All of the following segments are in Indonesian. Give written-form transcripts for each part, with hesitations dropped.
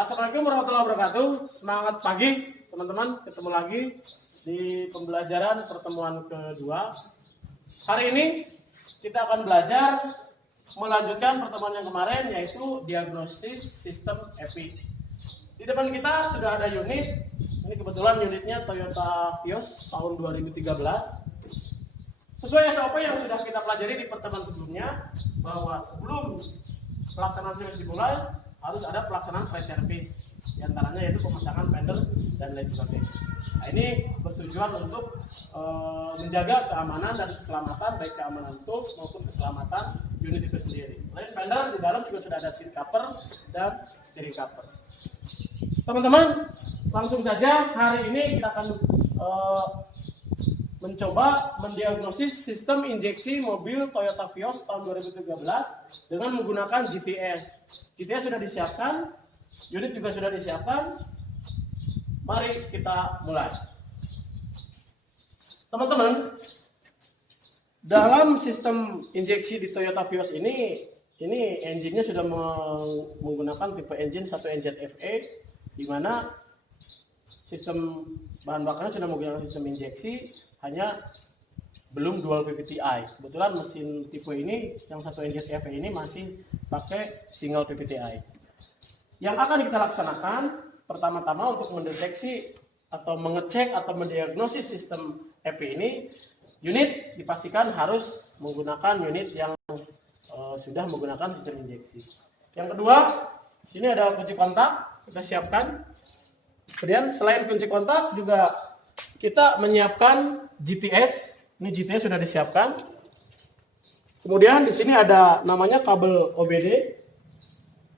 Assalamualaikum warahmatullahi wabarakatuh. Semangat pagi teman-teman, ketemu lagi di pembelajaran pertemuan kedua. Hari ini kita akan belajar melanjutkan pertemuan yang kemarin, yaitu diagnosis sistem EPI. Di depan kita sudah ada unit. Ini kebetulan unitnya Toyota Vios tahun 2013. Sesuai SOP yang sudah kita pelajari di pertemuan sebelumnya, bahwa sebelum pelaksanaan service dimulai harus ada pelaksanaan pre-service, di antaranya yaitu pemasangan fender dan lain sebagainya. Nah, ini bertujuan untuk menjaga keamanan dan keselamatan, baik keamanan tools maupun keselamatan unit itu sendiri. Selain fender, di dalam juga sudah ada seat cover dan steering cover. Teman-teman, langsung saja hari ini kita akan mencoba mendiagnosis sistem injeksi mobil Toyota Vios tahun 2013 dengan menggunakan GTS. GTS sudah disiapkan, unit juga sudah disiapkan. Mari kita mulai. Teman-teman, dalam sistem injeksi di Toyota Vios ini engine-nya sudah menggunakan tipe engine 1NZFE, di mana sistem bahan bakarnya sudah menggunakan sistem injeksi, hanya belum dual PPTI. Kebetulan mesin tipe ini yang 1NZFE ini masih pakai single PPTI. Yang akan kita laksanakan pertama-tama untuk mendeteksi atau mengecek atau mendiagnosis sistem EPI ini, unit dipastikan harus menggunakan unit yang sudah menggunakan sistem injeksi. Yang kedua, sini ada kunci kontak, kita siapkan. Kemudian selain kunci kontak juga kita menyiapkan GTS. Ini GTS sudah disiapkan. Kemudian di sini ada namanya kabel OBD.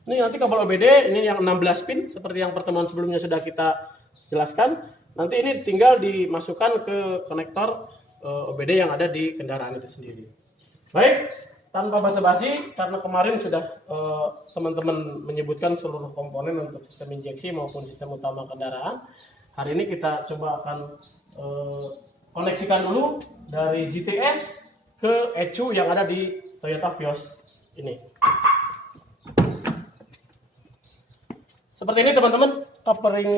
Ini nanti kabel OBD ini yang 16 pin seperti yang pertemuan sebelumnya sudah kita jelaskan. Nanti ini tinggal dimasukkan ke konektor OBD yang ada di kendaraan itu sendiri. Baik, tanpa basa-basi, karena kemarin sudah teman-teman menyebutkan seluruh komponen untuk sistem injeksi maupun sistem utama kendaraan. Hari ini kita coba akan koneksikan dulu dari GTS ke ECU yang ada di Toyota Vios ini. Seperti ini teman-teman, covering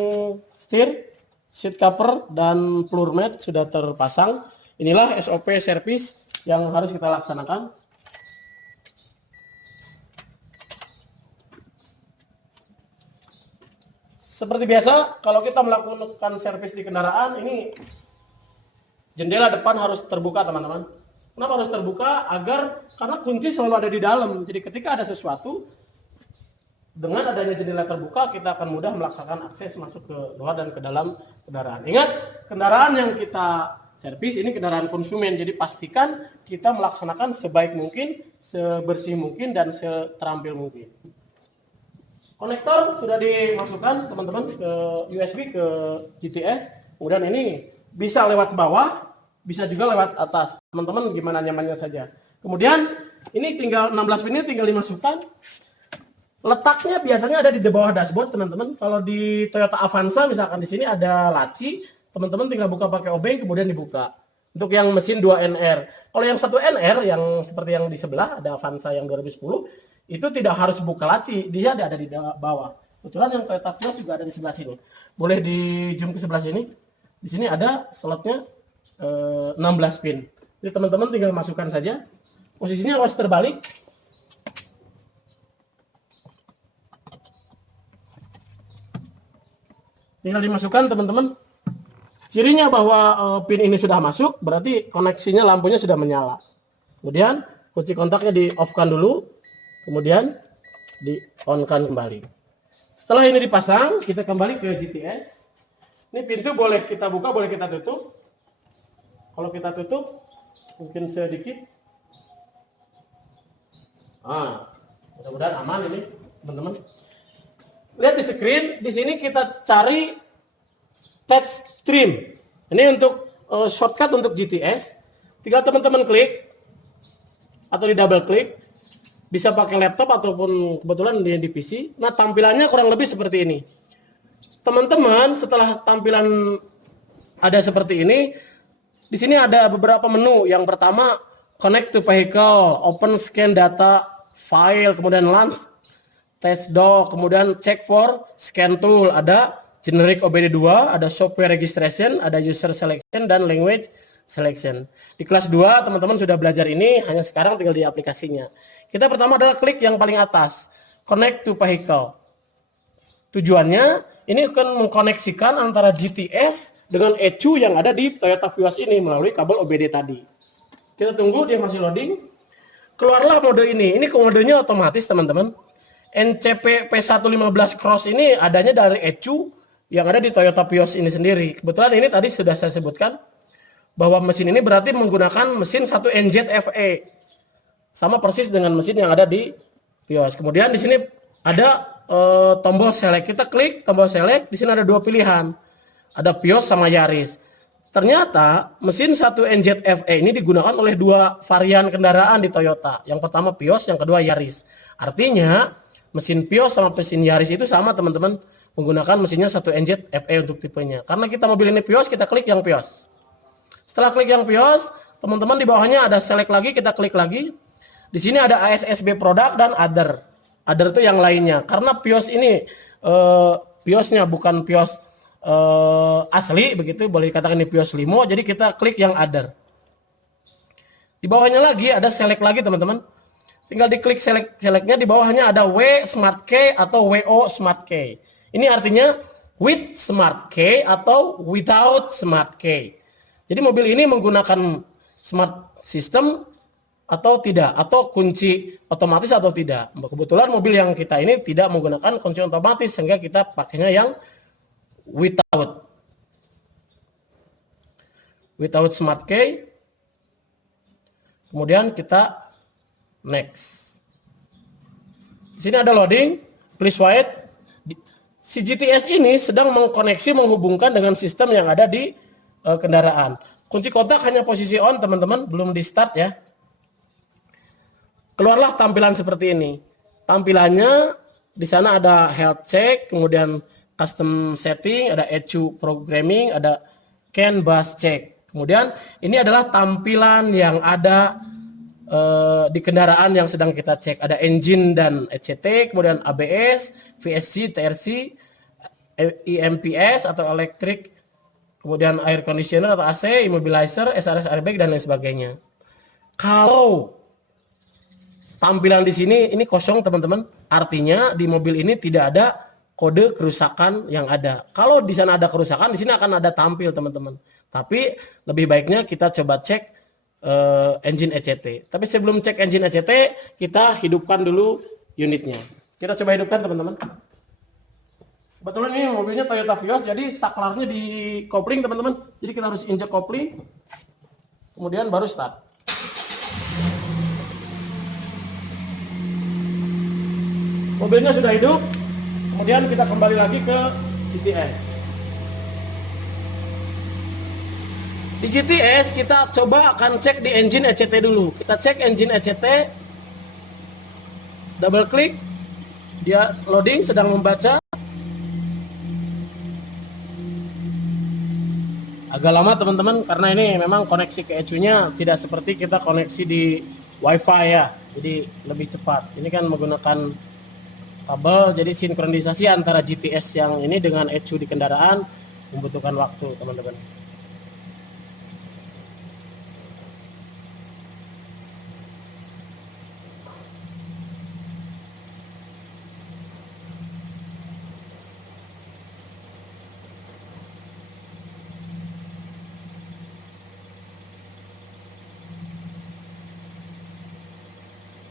steer, seat cover, dan floor mat sudah terpasang. Inilah SOP service yang harus kita laksanakan. Seperti biasa, kalau kita melakukan servis di kendaraan, ini jendela depan harus terbuka, teman-teman. Kenapa harus terbuka? Karena kunci selalu ada di dalam. Jadi ketika ada sesuatu, dengan adanya jendela terbuka, kita akan mudah melaksanakan akses masuk ke luar dan ke dalam kendaraan. Ingat, kendaraan yang kita servis ini kendaraan konsumen. Jadi pastikan kita melaksanakan sebaik mungkin, sebersih mungkin, dan seterampil mungkin. Konektor sudah dimasukkan teman-teman ke USB ke GTS. Kemudian ini bisa lewat bawah, bisa juga lewat atas. Teman-teman gimana nyamannya saja. Kemudian ini tinggal 16 pin ini tinggal dimasukkan. Letaknya biasanya ada di bawah dashboard, teman-teman. Kalau di Toyota Avanza misalkan di sini ada laci, teman-teman tinggal buka pakai obeng kemudian dibuka. Untuk yang mesin 2NR. Kalau yang 1NR yang seperti yang di sebelah ada Avanza yang 2010, itu tidak harus buka laci, dia ada di bawah. Kebetulan yang Toyota Vios juga ada di sebelah sini. Boleh di zoom ke sebelah sini. Di sini ada slotnya 16 pin. Jadi teman-teman tinggal masukkan saja. Posisinya harus terbalik. Tinggal dimasukkan teman-teman. Cirinya bahwa pin ini sudah masuk, berarti koneksinya lampunya sudah menyala. Kemudian kunci kontaknya di off-kan dulu. Kemudian di-on-kan kembali. Setelah ini dipasang, kita kembali ke GTS. Ini pintu boleh kita buka, boleh kita tutup. Kalau kita tutup, mungkin sedikit. Mudah-mudahan aman ini, teman-teman. Lihat di screen, di sini kita cari touch stream. Ini untuk shortcut untuk GTS. Tinggal teman-teman klik atau di double klik. Bisa pakai laptop ataupun kebetulan di PC. Nah, tampilannya kurang lebih seperti ini. Teman-teman, setelah tampilan ada seperti ini, di sini ada beberapa menu. Yang pertama, connect to vehicle, open scan data, file, kemudian launch test doc, kemudian check for scan tool, ada generic OBD2, ada software registration, ada user selection, dan language selection. Di kelas 2 teman-teman sudah belajar ini, hanya sekarang tinggal di aplikasinya. Kita pertama adalah klik yang paling atas, connect to vehicle. Tujuannya ini akan mengkoneksikan antara GTS dengan ECU yang ada di Toyota Vios ini melalui kabel OBD tadi. Kita tunggu dia masih loading. Keluarlah mode ini. Ini modenya otomatis teman-teman. NCP P115 Cross ini adanya dari ECU yang ada di Toyota Vios ini sendiri. Kebetulan ini tadi sudah saya sebutkan bahwa mesin ini berarti menggunakan mesin 1 NZFE. Sama persis dengan mesin yang ada di Vios. Kemudian di sini ada tombol select. Kita klik tombol select. Di sini ada dua pilihan. Ada Vios sama Yaris. Ternyata mesin 1 NZFE ini digunakan oleh dua varian kendaraan di Toyota. Yang pertama Vios, yang kedua Yaris. Artinya mesin Vios sama mesin Yaris itu sama teman-teman, menggunakan mesinnya 1 NZFE untuk tipenya. Karena kita mobil ini Vios, kita klik yang Vios. Setelah klik yang Vios, teman-teman di bawahnya ada select lagi, kita klik lagi. Di sini ada ASSB product dan other. Other itu yang lainnya. Karena Vios ini Viosnya bukan Vios asli begitu, boleh dikatakan ini Vios Limo, jadi kita klik yang other. Di bawahnya lagi ada select lagi teman-teman. Tinggal diklik selectnya, di bawahnya ada W Smart Key atau WO Smart Key. Ini artinya with Smart Key atau without Smart Key. Jadi mobil ini menggunakan smart system atau tidak, atau kunci otomatis atau tidak. Kebetulan mobil yang kita ini tidak menggunakan kunci otomatis, sehingga kita pakainya yang without Smart Key. Kemudian kita next. Di sini ada loading, please wait. Si GTS ini sedang mengkoneksi, menghubungkan dengan sistem yang ada di kendaraan. Kunci kontak hanya posisi on teman-teman, belum di start ya. Keluarlah tampilan seperti ini. Tampilannya di sana ada health check, kemudian custom setting, ada ECU programming, ada CAN bus check. Kemudian ini adalah tampilan yang ada di kendaraan yang sedang kita cek. Ada engine dan ECT, kemudian ABS, VSC, TRC, EMPS atau electric, kemudian air conditioner atau AC, immobilizer, SRS airbag, dan lain sebagainya. Kalau tampilan di sini ini kosong teman-teman, artinya di mobil ini tidak ada kode kerusakan yang ada. Kalau di sana ada kerusakan, di sini akan ada tampil teman-teman. Tapi lebih baiknya kita coba cek engine ECT. Tapi sebelum cek engine ECT, kita hidupkan dulu unitnya. Kita coba hidupkan teman-teman. Kebetulan ini mobilnya Toyota Vios, jadi saklarnya di kopling teman-teman. Jadi kita harus injek kopling, kemudian baru start. Mobilnya sudah hidup, kemudian kita kembali lagi ke GTS. Di GTS kita coba akan cek di engine ECT dulu. Kita cek engine ECT, double klik, dia loading, sedang membaca. Agak lama teman-teman, karena ini memang koneksi ke ECU-nya tidak seperti kita koneksi di WiFi ya, jadi lebih cepat. Ini kan menggunakan kabel, jadi sinkronisasi antara GTS yang ini dengan ECU di kendaraan membutuhkan waktu teman-teman.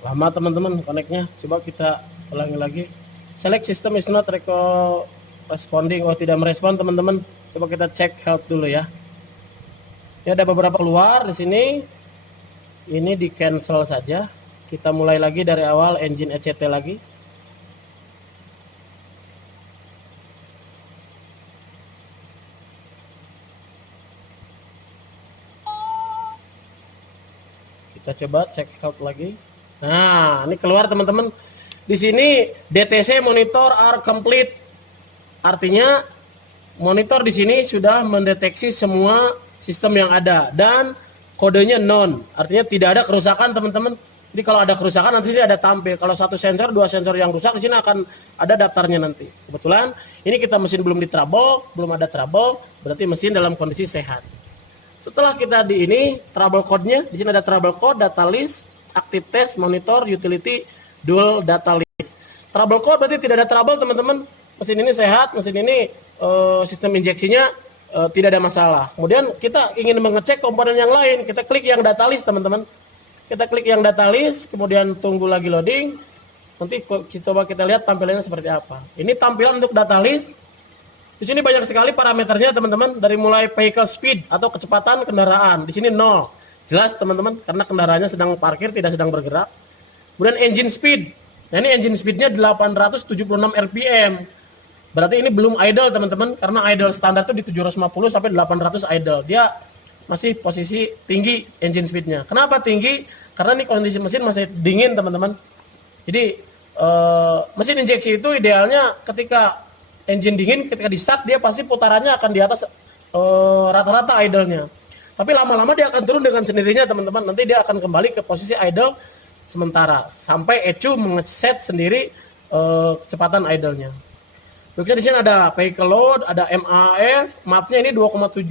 Lama teman-teman koneknya, coba kita ulangi lagi. Select system is not responding, tidak merespon teman-teman. Coba kita cek help dulu ya. Ini ada beberapa keluar di sini. Ini di cancel saja. Kita mulai lagi dari awal, engine ECT lagi. Kita coba cek help lagi. Nah, ini keluar teman-teman. Di sini DTC monitor are complete. Artinya monitor di sini sudah mendeteksi semua sistem yang ada dan kodenya non. Artinya tidak ada kerusakan teman-teman. Jadi kalau ada kerusakan nanti sini ada tampil. Kalau satu sensor, dua sensor yang rusak, di sini akan ada daftarnya nanti. Kebetulan ini kita mesin belum di trouble, belum ada trouble, berarti mesin dalam kondisi sehat. Setelah kita di ini trouble code-nya, di sini ada trouble code, data list, active test, monitor, utility, dual data list. Trouble code berarti tidak ada trouble teman-teman. Mesin ini sehat, mesin ini sistem injeksinya tidak ada masalah. Kemudian kita ingin mengecek komponen yang lain, kita klik yang data list teman-teman. Kita klik yang data list, kemudian tunggu lagi loading. Nanti coba kita lihat tampilannya seperti apa. Ini tampilan untuk data list. Di sini banyak sekali parameternya teman-teman, dari mulai vehicle speed atau kecepatan kendaraan. Di sini 0. Jelas teman-teman, karena kendaraannya sedang parkir, tidak sedang bergerak. Kemudian engine speed. Nah, ini engine speednya 876 rpm. Berarti ini belum idle teman-teman, karena idle standar itu di 750 sampai 800 idle. Dia masih posisi tinggi engine speednya. Kenapa tinggi? Karena ini kondisi mesin masih dingin teman-teman. Jadi mesin injeksi itu idealnya ketika engine dingin, ketika di start dia pasti putarannya akan di atas rata-rata idle-nya. Tapi lama-lama dia akan turun dengan sendirinya teman-teman. Nanti dia akan kembali ke posisi idle sementara sampai ECU mengeset sendiri kecepatan idle-nya. Berikutnya di sini ada vehicle load, ada MAF, maafnya ini 2,7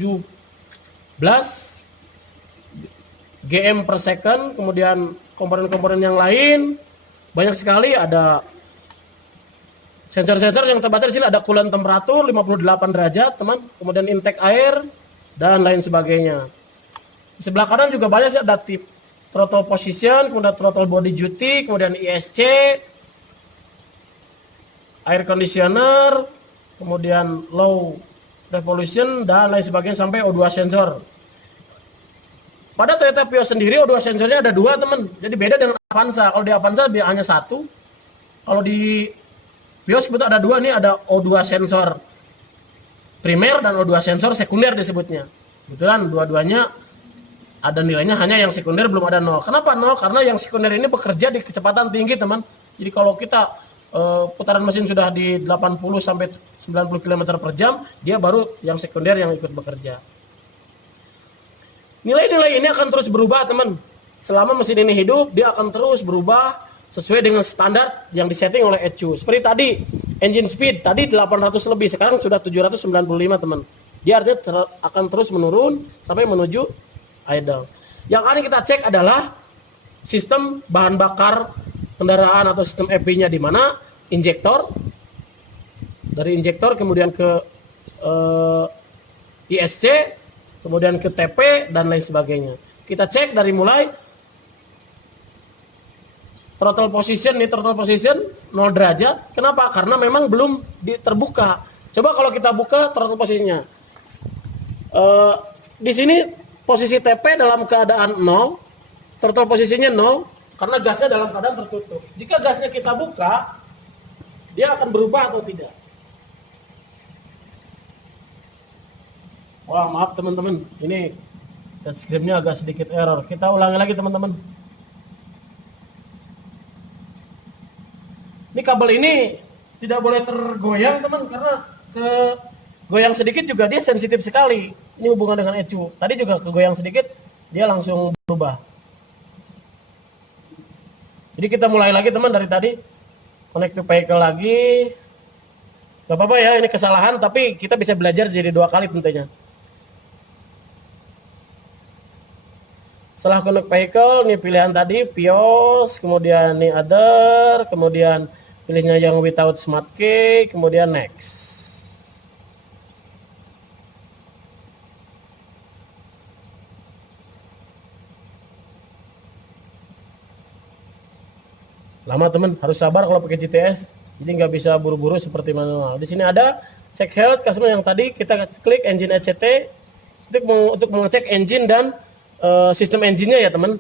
GM per second, kemudian komponen-komponen yang lain banyak sekali, ada sensor-sensor yang terbatas di sini, ada coolant temperatur 58 derajat teman, kemudian intake air dan lain sebagainya. Di sebelah kanan juga banyak sih, ada tip throttle position, kemudian throttle body duty, kemudian ISC, air conditioner, kemudian low revolution dan lain sebagainya sampai O2 sensor. Pada Toyota Vios sendiri O2 sensornya ada 2 teman. Jadi beda dengan Avanza. Kalau di Avanza hanya 1. Kalau di Vios betul ada 2 nih, ada O2 sensor primer dan O2 sensor sekunder disebutnya. Kebetulan dua-duanya ada nilainya, hanya yang sekunder belum ada 0. Kenapa 0? Karena yang sekunder ini bekerja di kecepatan tinggi teman. Jadi kalau kita putaran mesin sudah di 80 sampai 90 km per jam, dia baru yang sekunder yang ikut bekerja. Nilai-nilai ini akan terus berubah teman. Selama mesin ini hidup, dia akan terus berubah sesuai dengan standar yang disetting oleh ECU. Seperti tadi, engine speed tadi 800 lebih, sekarang sudah 795 teman. Dia artinya akan terus menurun sampai menuju idle. Yang akan kita cek adalah sistem bahan bakar kendaraan atau sistem EP-nya di mana, injektor, dari injektor kemudian ke ISC, kemudian ke TP dan lain sebagainya. Kita cek dari mulai throttle position, nih throttle position 0 derajat. Kenapa? Karena memang belum terbuka. Coba kalau kita buka throttle posisinya. Di sini posisi TP dalam keadaan 0, throttle posisinya 0 karena gasnya dalam keadaan tertutup. Jika gasnya kita buka, dia akan berubah atau tidak? Wah, maaf teman-teman, ini scriptnya agak sedikit error. Kita ulangi lagi teman-teman. Ini kabel ini tidak boleh tergoyang teman, karena goyang sedikit juga dia sensitif sekali. Ini hubungan dengan ECU. Tadi juga kegoyang sedikit, dia langsung berubah. Jadi kita mulai lagi teman dari tadi. Connect to vehicle lagi. Gak apa-apa ya, ini kesalahan, tapi kita bisa belajar jadi 2 kali tentunya. Setelah connect vehicle, nih pilihan tadi, Vios, kemudian nih other, kemudian pilihnya yang without smart key, kemudian next. Lama teman, harus sabar kalau pakai GTS, jadi nggak bisa buru-buru seperti manual. Di sini ada check health customer yang tadi kita klik engine ECT untuk mengecek engine dan sistem engine-nya ya teman.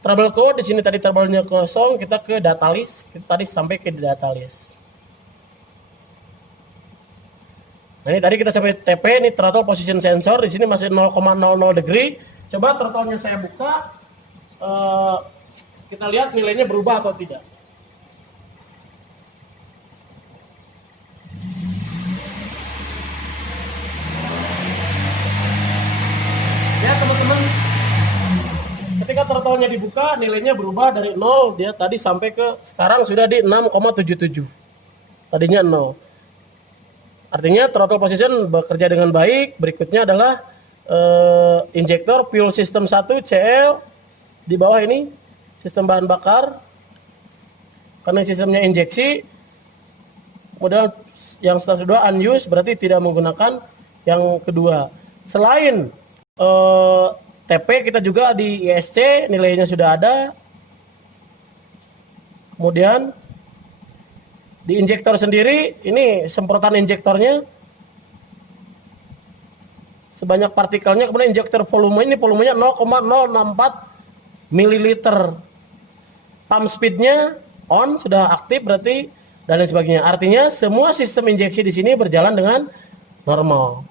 Trouble code di sini tadi trouble-nya kosong, kita ke data list, kita tadi sampai ke data list. Nah ini tadi kita sampai TP, ini throttle position sensor di sini masih 0,00 degree. Coba throttle-nya saya buka, kita lihat nilainya berubah atau tidak. Ya teman-teman, ketika throttle throttle-nya dibuka, nilainya berubah dari 0, dia tadi sampai ke sekarang sudah di 6,77. Tadinya 0. Artinya throttle position bekerja dengan baik. Berikutnya adalah injektor fuel system 1 CL di bawah ini sistem bahan bakar. Karena sistemnya injeksi, model yang status 2 unused berarti tidak menggunakan yang kedua. Selain TP, kita juga di ISC nilainya sudah ada. Kemudian di injektor sendiri, ini semprotan injektornya sebanyak partikelnya, kemudian injektor volume ini volumenya 0,064 ml. Pump speednya on, sudah aktif berarti, dan lain sebagainya. Artinya semua sistem injeksi di sini berjalan dengan normal.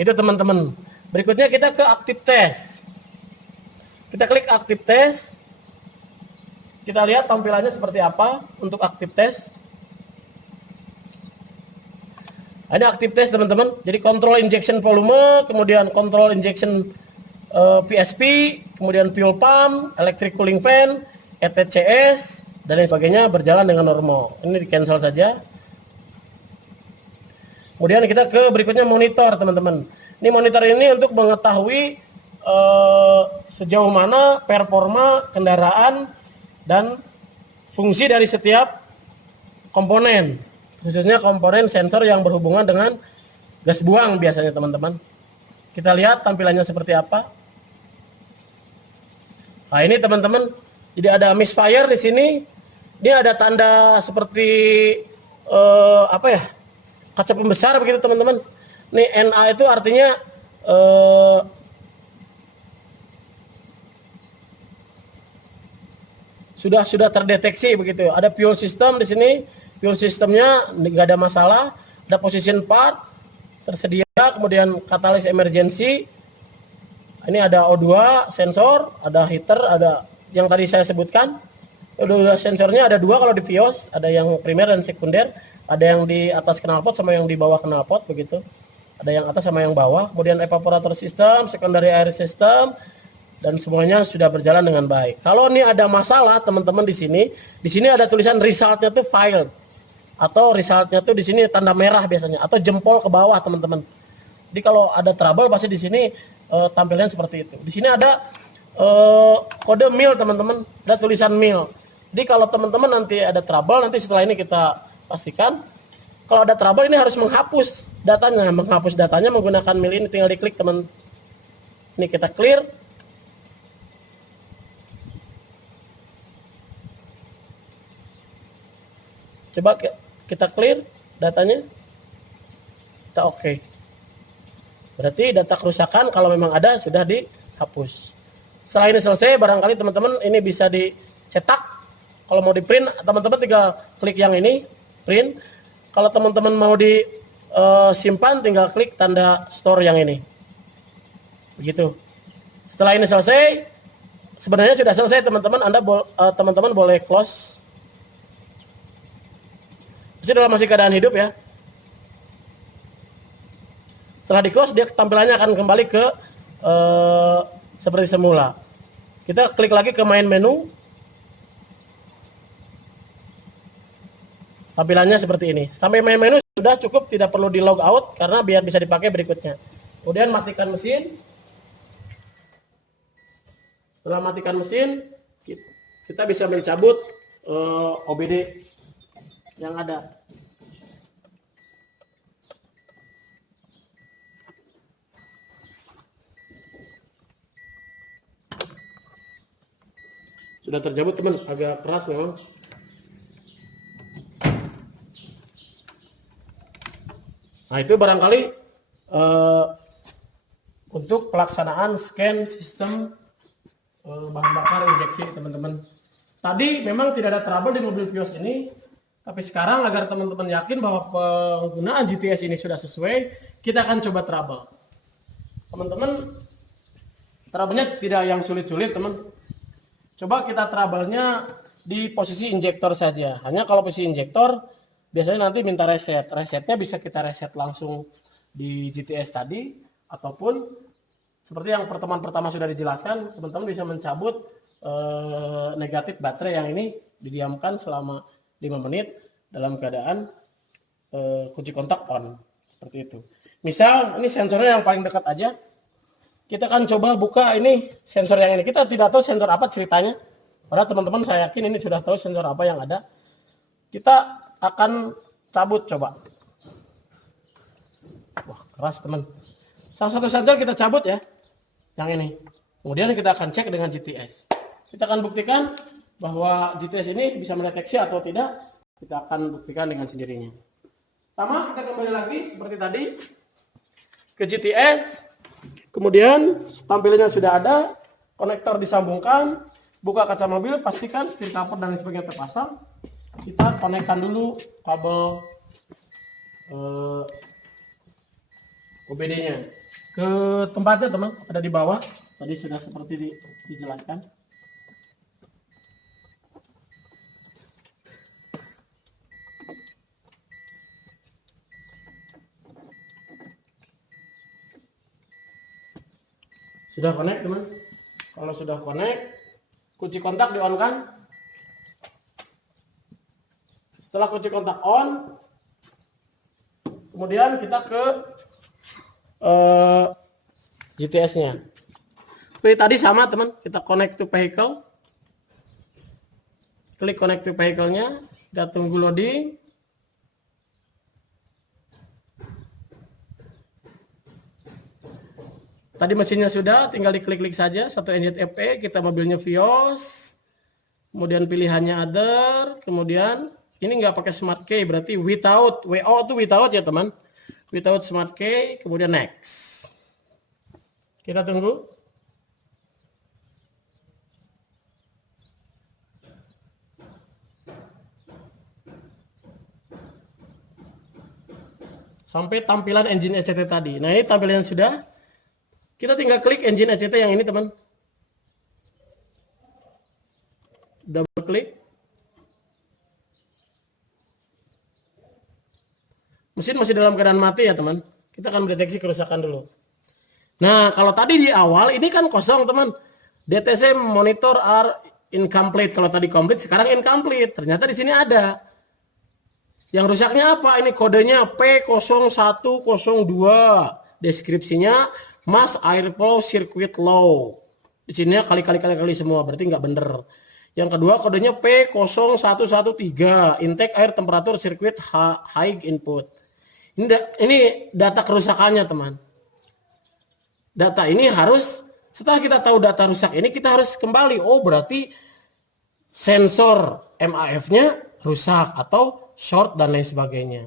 Itu teman-teman. Berikutnya kita ke active test. Kita klik active test. Kita lihat tampilannya seperti apa untuk active test. Ini active test teman-teman. Jadi control injection volume, kemudian control injection PSP, kemudian fuel pump, electric cooling fan, ETCS, dan lain sebagainya berjalan dengan normal. Ini di cancel saja. Kemudian kita ke berikutnya monitor teman-teman. Ini monitor ini untuk mengetahui sejauh mana performa kendaraan dan fungsi dari setiap komponen, khususnya komponen sensor yang berhubungan dengan gas buang biasanya teman-teman. Kita lihat tampilannya seperti apa. Nah ini teman-teman, jadi ada misfire di sini. Dia ada tanda seperti kaca pembesar begitu teman-teman. Nih NA itu artinya sudah terdeteksi begitu. Ada fuel system di sini. Fuel systemnya nggak ada masalah, ada position part tersedia, kemudian katalis emergency. Ini ada O2 sensor, ada heater, ada yang tadi saya sebutkan. O2 sensornya ada dua kalau di Vios, ada yang primer dan sekunder, ada yang di atas knalpot sama yang di bawah knalpot begitu. Ada yang atas sama yang bawah. Kemudian evaporator system, secondary air system, dan semuanya sudah berjalan dengan baik. Kalau ini ada masalah teman-teman di sini ada tulisan resultnya tuh failed. Atau resultnya tuh di sini tanda merah biasanya, atau jempol ke bawah teman-teman. Jadi kalau ada trouble pasti di sini tampilnya seperti itu. Di sini ada kode mil teman-teman, ada tulisan mil. Jadi kalau teman-teman nanti ada trouble, nanti setelah ini kita pastikan kalau ada trouble ini harus menghapus datanya. Menghapus datanya menggunakan mil ini, tinggal diklik teman. Ini kita clear. Coba kita clear datanya, kita oke. Berarti data kerusakan kalau memang ada sudah dihapus. Setelah ini selesai, barangkali teman-teman ini bisa dicetak. Kalau mau di print, teman-teman tinggal klik yang ini, print. Kalau teman-teman mau disimpan, tinggal klik tanda store yang ini. Begitu. Setelah ini selesai, sebenarnya sudah selesai teman-teman. Teman-teman boleh close. Dalam masih keadaan hidup ya. Setelah di close, dia tampilannya akan kembali ke seperti semula. Kita klik lagi ke main menu. Tampilannya seperti ini. Sampai main menu sudah cukup, tidak perlu di log out karena biar bisa dipakai berikutnya. Kemudian matikan mesin. Setelah matikan mesin, kita bisa mencabut OBD yang ada. Sudah tercabut teman, agak keras memang. Nah itu barangkali untuk pelaksanaan scan sistem bahan bakar injeksi teman-teman. Tadi memang tidak ada trouble di mobil Vios ini, tapi sekarang agar teman-teman yakin bahwa penggunaan GTS ini sudah sesuai, kita akan coba trouble. Teman-teman, trouble-nya tidak yang sulit-sulit teman. Coba kita trouble-nya di posisi injektor saja. Hanya kalau posisi injektor biasanya nanti minta reset. Resetnya bisa kita reset langsung di GTS tadi, ataupun seperti yang pertemuan pertama sudah dijelaskan, teman-teman bisa mencabut negatif baterai yang ini didiamkan selama 5 menit dalam keadaan kunci kontak on, seperti itu. Misal ini sensornya yang paling dekat aja, kita akan coba buka ini sensor yang ini. Kita tidak tahu sensor apa ceritanya, padahal teman-teman saya yakin ini sudah tahu sensor apa yang ada. Kita akan cabut coba. Wah, keras teman. Salah satu sensor kita cabut ya, yang ini. Kemudian kita akan cek dengan GTS. Kita akan buktikan bahwa GTS ini bisa mendeteksi atau tidak. Kita akan buktikan dengan sendirinya. Sama, kita kembali lagi seperti tadi ke GTS. Kemudian tampilannya sudah ada, konektor disambungkan, buka kaca mobil, pastikan setir cover dan lain sebagainya terpasang. Kita konekkan dulu kabel OBD-nya ke tempatnya teman, ada di bawah. Tadi sudah seperti dijelaskan. Sudah connect teman. Kalau sudah connect, kunci kontak di on kan. Setelah kunci kontak on, kemudian kita ke GTS-nya. Seperti tadi sama teman, kita connect to vehicle. Klik connect to vehicle-nya, kita tunggu loading. Tadi mesinnya sudah, tinggal diklik-klik saja. Satu NZFE, kita mobilnya Vios. Kemudian pilihannya other. Kemudian ini nggak pakai smart key, berarti without. WO itu without ya teman. Without smart key, kemudian next. Kita tunggu. Sampai tampilan engine ECT tadi. Nah ini tampilan sudah. Kita tinggal klik engine ECT yang ini teman. Double klik. Mesin masih dalam keadaan mati ya teman. Kita akan mendeteksi kerusakan dulu. Nah kalau tadi di awal ini kan kosong teman. DTC monitor are incomplete. Kalau tadi complete sekarang incomplete. Ternyata di sini ada. Yang rusaknya apa? Ini kodenya P0102. Deskripsinya mass airflow circuit low. Di sini kali semua, berarti nggak bener. Yang kedua kodenya P0113. Intake air temperatur circuit high input. Ini data kerusakannya teman. Data ini harus, setelah kita tahu data rusak ini, kita harus kembali. Oh berarti sensor MAF-nya rusak atau short dan lain sebagainya.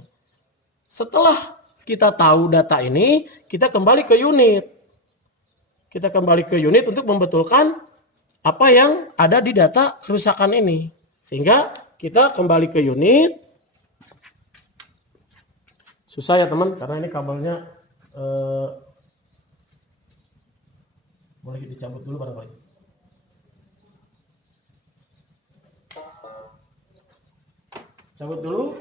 Setelah kita tahu data ini, kita kembali ke unit. Kita kembali ke unit untuk membetulkan apa yang ada di data kerusakan ini. Sehingga kita kembali ke unit. Susah ya teman, karena ini kabelnya boleh dicabut dulu barangkali. Cabut dulu,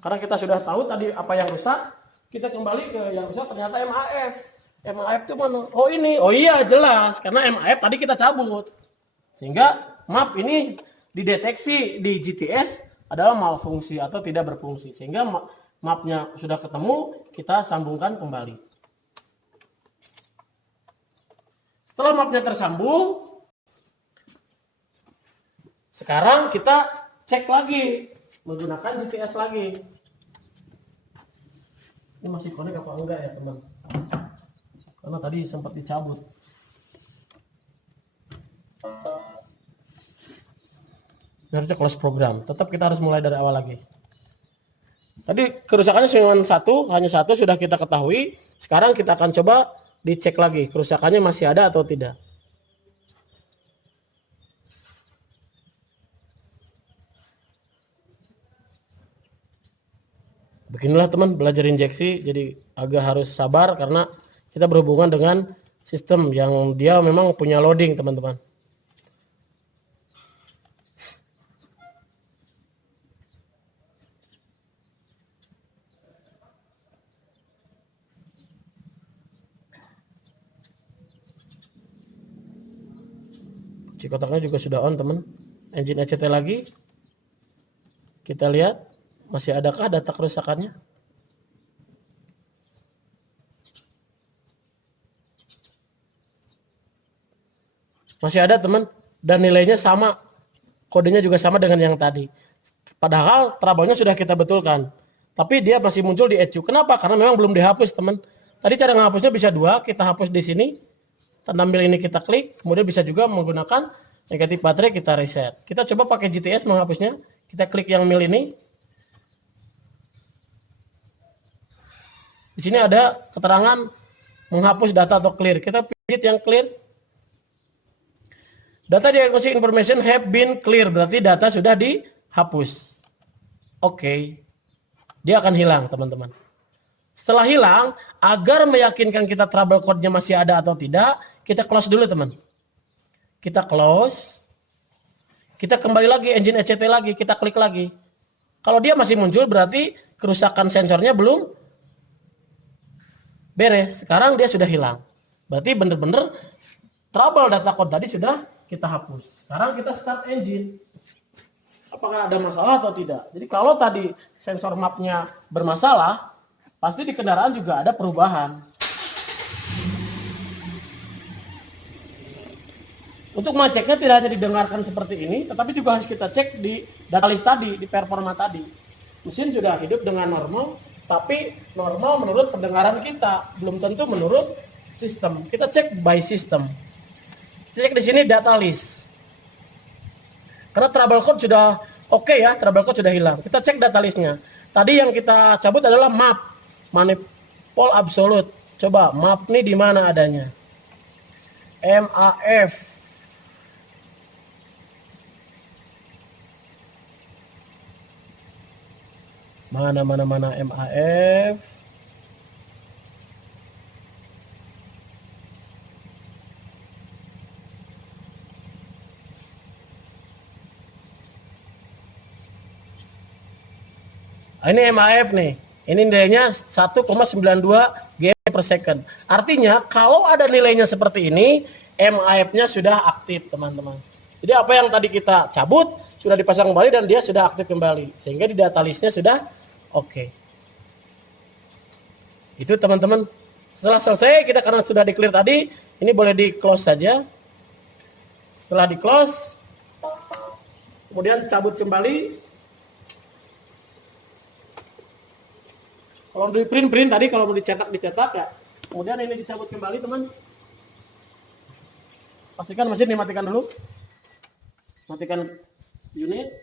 karena kita sudah tahu tadi apa yang rusak, kita kembali ke yang rusak ternyata MAF. MAF itu mana? Oh ini, oh iya jelas, karena MAF tadi kita cabut. Sehingga map ini dideteksi di GTS adalah malfungsi atau tidak berfungsi. Sehingga mapnya sudah ketemu, kita sambungkan kembali. Setelah mapnya tersambung, sekarang kita cek lagi. Menggunakan GPS lagi. Ini masih connect apa enggak ya teman? Karena tadi sempat dicabut. Harusnya close program. Tetap kita harus mulai dari awal lagi. Tadi kerusakannya cuma hanya satu sudah kita ketahui. Sekarang kita akan coba dicek lagi kerusakannya masih ada atau tidak. Beginilah teman belajar injeksi, jadi agak harus sabar karena kita berhubungan dengan sistem yang dia memang punya loading teman-teman. Kunci kotaknya juga sudah on, teman. Engine ECT lagi. Kita lihat masih adakah data kerusakannya? Masih ada, teman, dan nilainya sama. Kodenya juga sama dengan yang tadi. Padahal trouble-nya sudah kita betulkan. Tapi dia masih muncul di ECU. Kenapa? Karena memang belum dihapus, teman. Tadi cara menghapusnya bisa dua. Kita hapus di sini. Tanda mil ini kita klik. Kemudian bisa juga menggunakan negatif baterai, kita reset. Kita coba pakai GTS menghapusnya. Kita klik yang mil ini. Di sini ada keterangan menghapus data atau clear. Kita pilih yang clear. Data diagnostic information have been clear, berarti data sudah dihapus. Oke. Dia akan hilang, teman-teman. Setelah hilang, agar meyakinkan kita trouble code-nya masih ada atau tidak, kita close dulu, teman. Kita close. Kita kembali lagi engine ECT lagi, kita klik lagi. Kalau dia masih muncul berarti kerusakan sensornya belum beres. Sekarang dia sudah hilang. Berarti benar-benar trouble data code tadi sudah kita hapus. Sekarang kita start engine. Apakah ada masalah atau tidak? Jadi kalau tadi sensor mapnya bermasalah, pasti di kendaraan juga ada perubahan. Untuk mengeceknya tidak hanya didengarkan seperti ini, tetapi juga harus kita cek di data list tadi, di performa tadi. Mesin sudah hidup dengan normal, tapi normal menurut pendengaran kita, belum tentu menurut sistem. Kita cek by system. Cek di sini data list. Karena trouble code sudah oke ya, trouble code sudah hilang. Kita cek data listnya. Tadi yang kita cabut adalah map, manifold absolute. Coba map ini di mana adanya? MAF. Mana MAF. Ini MAF nih. Ini nilainya 1,92 GM per second. Artinya kalau ada nilainya seperti ini, MAF-nya sudah aktif, teman-teman. Jadi apa yang tadi kita cabut sudah dipasang kembali dan dia sudah aktif kembali. Sehingga di data listnya sudah oke. Itu, teman-teman. Setelah selesai, kita karena sudah di clear tadi, ini boleh di close saja. Setelah di close, kemudian cabut kembali. Kalau di print tadi, kalau mau dicetak ya. Kemudian ini dicabut kembali, teman. Pastikan mesin dimatikan dulu. Matikan unit.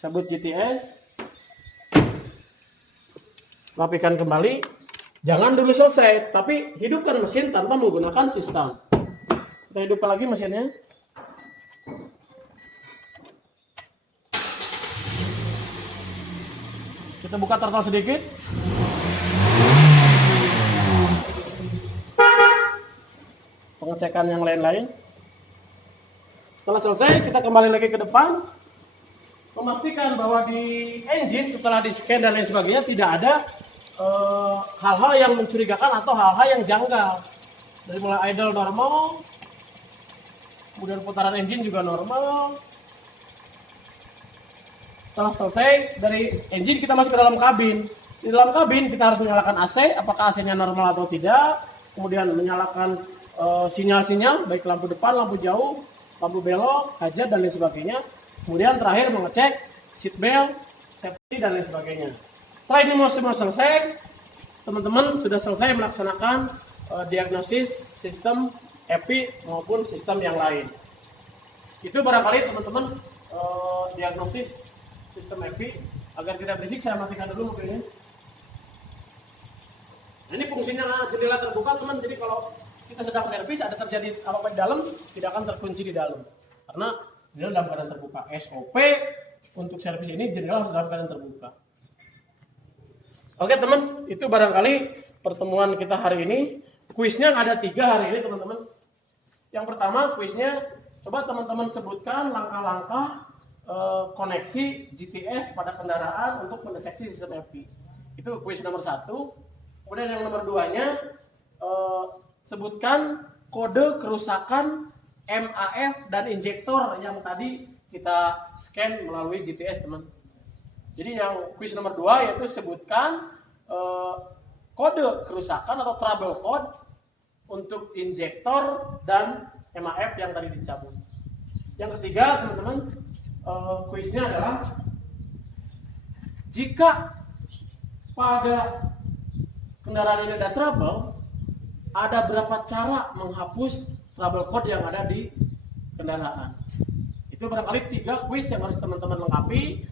Cabut GTS. Rapikan kembali. Jangan dulu selesai, tapi hidupkan mesin tanpa menggunakan sistem. Kita hidupkan lagi mesinnya. Kita buka throttle sedikit. Pengecekan yang lain-lain. Setelah selesai, kita kembali lagi ke depan. Memastikan bahwa di engine setelah di scan dan lain sebagainya tidak ada hal-hal yang mencurigakan atau hal-hal yang janggal. Dari mulai idle normal, kemudian putaran engine juga normal. Setelah selesai dari engine, kita masuk ke dalam kabin. Di dalam kabin kita harus menyalakan AC, apakah AC-nya normal atau tidak. Kemudian menyalakan sinyal-sinyal, baik lampu depan, lampu jauh, lampu belok, hajat dan lain sebagainya. Kemudian terakhir mengecek seat belt, safety dan lain sebagainya. Setelah ini semua selesai, teman-teman sudah selesai melaksanakan diagnosis sistem EPI maupun sistem yang lain. Itu barangkali teman-teman diagnosis sistem EPI. Agar tidak berisik, saya matikan dulu mobilnya. Nah, ini fungsinya jendela terbuka, teman. Jadi kalau kita sedang servis, ada terjadi apa-apa di dalam, tidak akan terkunci di dalam. Karena jendela dalam keadaan terbuka. SOP untuk servis ini jendela harus dalam keadaan terbuka. Oke, teman. Itu barangkali pertemuan kita hari ini. Kuisnya ada 3 hari ini, teman-teman. Yang pertama, kuisnya coba teman-teman sebutkan langkah-langkah koneksi GTS pada kendaraan untuk mendeteksi sistem EPI. Itu kuis nomor 1. Kemudian yang nomor 2-nya sebutkan kode kerusakan MAF dan injektor yang tadi kita scan melalui GPS, teman. Jadi yang kuis nomor 2 yaitu sebutkan kode kerusakan atau trouble code untuk injektor dan MAF yang tadi dicabut. Yang ketiga, teman-teman, kuisnya adalah jika pada kendaraan ini ada trouble, ada berapa cara menghapus trouble code yang ada di kendaraan. Itu barangkali 3 kuis yang harus teman-teman lengkapi.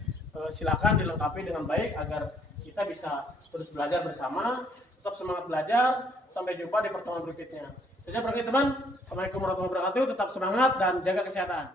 Silakan dilengkapi dengan baik agar kita bisa terus belajar bersama. Tetap semangat belajar. Sampai jumpa di pertemuan berikutnya. Saja barangkali teman. Assalamualaikum warahmatullahi wabarakatuh. Tetap semangat dan jaga kesehatan.